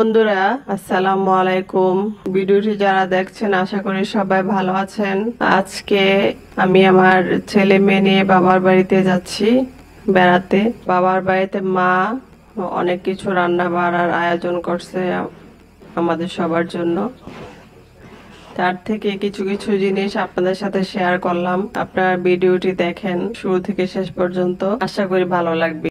বন্ধুরা, আসসালামু আলাইকুম। ভিডিওটি যারা দেখছেন আশা করি সবাই ভালো আছেন। আজকে আমি আমার ছেলে মেয়ে নিয়ে বাবার বাড়িতে যাচ্ছি বেড়াতে। বাবার বাড়িতে মা অনেক কিছু রান্না বাড়ার আয়োজন করছে আমাদের সবার জন্য। তার থেকে কিছু কিছু জিনিস আপনাদের সাথে শেয়ার করলাম। আপনারা ভিডিওটি দেখেন শুরু থেকে শেষ পর্যন্ত, আশা করি ভালো লাগবে।